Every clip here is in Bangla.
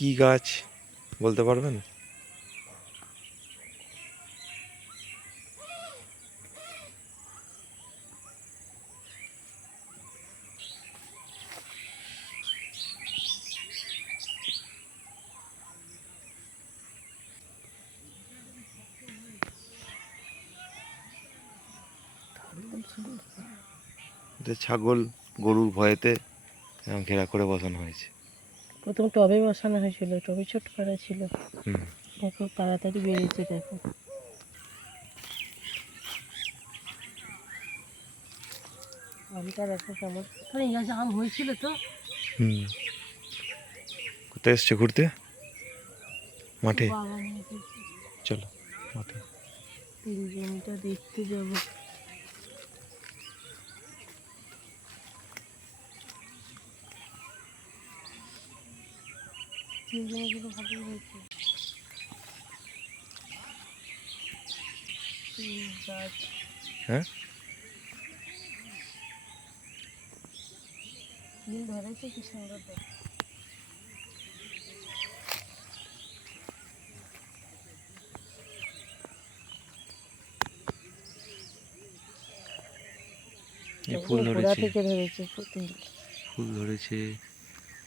কি গাছ বলতে পারবেন? ছাগল গরুর ভয়েতে ঘেরা করে বসানো হয়েছে। প্রথম টবে বসানো হয়েছিল টবে ছোট করা ছিল। দেখো তাড়াতাড়ি বেড়েছে দেখো। আমটা দেখো কেমন। এই গাছে আম হয়েছিল তো? হুম। কোথায় এসছে ঘুরতে? মাঠে? চলো মাঠে। তিন জমিটা দেখতে যাব। তিন জমিগুলো ভালো হয়েছে। হ্যাঁ? ধরেছে কি সুন্দর দেখ ফুল ধরেছে। ফুল ধরেছে।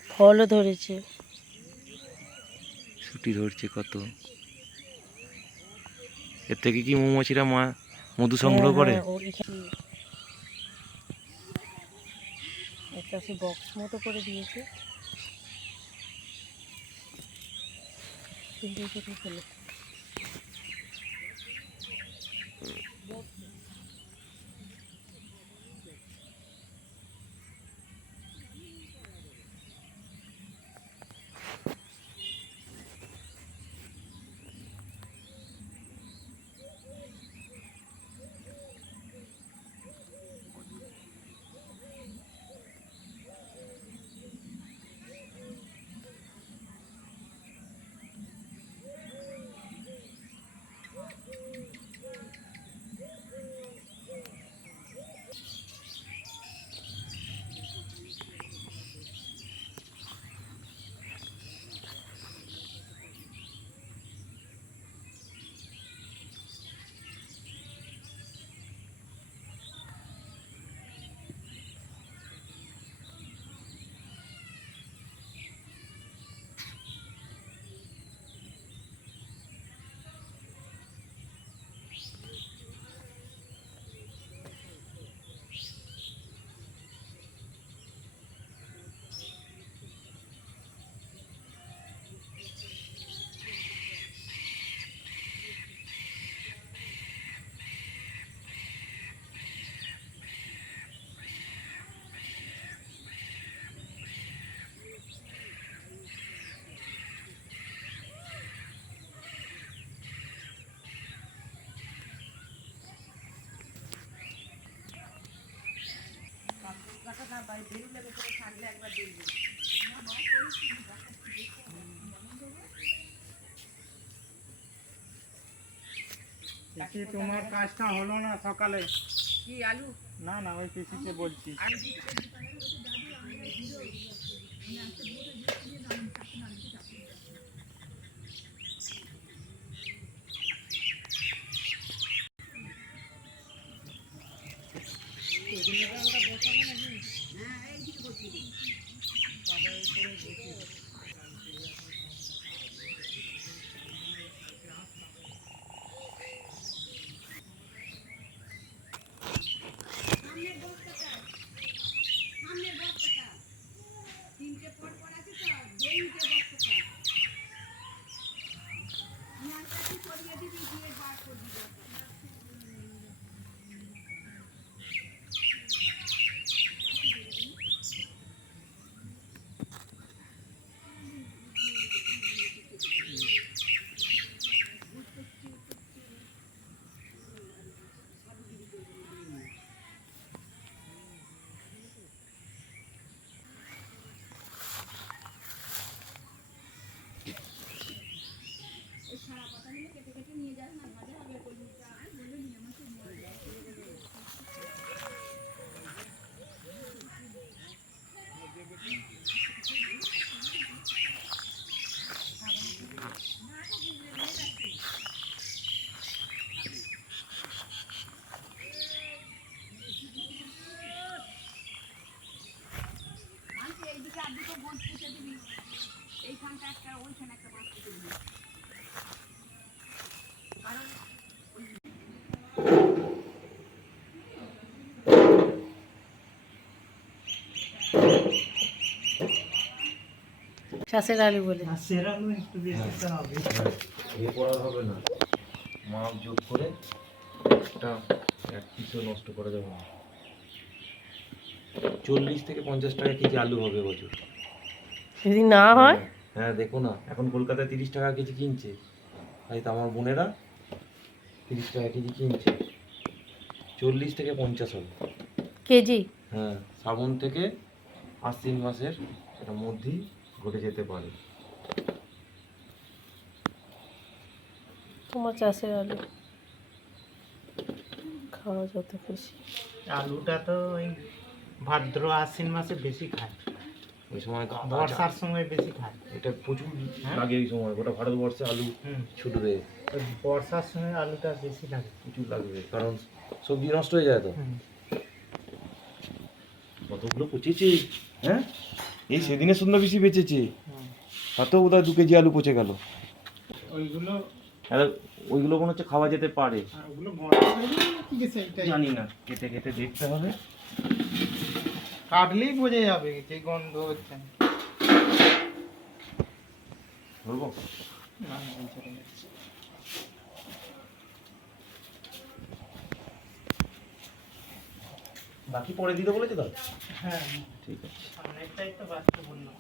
ফলও ধরেছে। ছুটি ধরছে কত? এর থেকে কি মৌমাছিরা মা মধু সংগ্রহ হ্যাঁ, করে? হ্যাঁ, একটা সে বক্স মতো করে দিয়েছে। ফেলে। কি তোমার কাজটা হলো না সকালে? কি আলু? না না ওই পিসিতে বলছি। এগুলো দুটো আলু বলে। আলু একটু বেশি হ্যাঁ, হবে। হ্যাঁ, এ করা হবে না। মাপ যোগ করে একটা এক পিসও নষ্ট করা যাবে না। চল্লিশ থেকে পঞ্চাশ টাকা কেজি আলু হবে বছর। যদি না হয়? হ্যাঁ দেখো না এখন কলকাতায় তিরিশ টাকা কেজি কিনছে। তাই তো আমার বোনেরা তিরিশ টাকা কেজি কিনছে। চল্লিশ থেকে পঞ্চাশ হবে। কেজি? হ্যাঁ শ্রাবণ থেকে আশ্বিন মাসের এটা মধ্যেই ঘটে যেতে পারে। তোমার চাষের আলু। খাওয়া যত খুশি। আলুটা তো ওই ভাদ্র আশ্বিন মাসে বেশি খায়। ওই সময় বর্ষার সময় বেশি খায়। এটা প্রচুর হ্যাঁ? লাগে ওই সময় গোটা ভারতবর্ষে আলু ছুটবে। বর্ষার সময় আলুটা বেশি লাগে। প্রচুর লাগবে কারণ সবজি নষ্ট হয়ে যায় তো। কতগুলো পচেছে হ্যাঁ? এই সেদিনে সুন্দর বেশি বেঁচেছে। তাতেও বোধহয় দু কেজি আলু পচে গেল। ওইগুলো আর ওইগুলো মনে হচ্ছে খাওয়া যেতে পারে। আর ওগুলো বড় হয়ে জানি না কেটে কেটে দেখতে হবে। কাটলেই বোঝা যাবে যে গন্ধ হচ্ছে। ধরবো? না। বাকি পরে দিতে বলেছে তো হ্যাঁ ঠিক আছে। অনেকটাই তো বাচ্চা বললাম।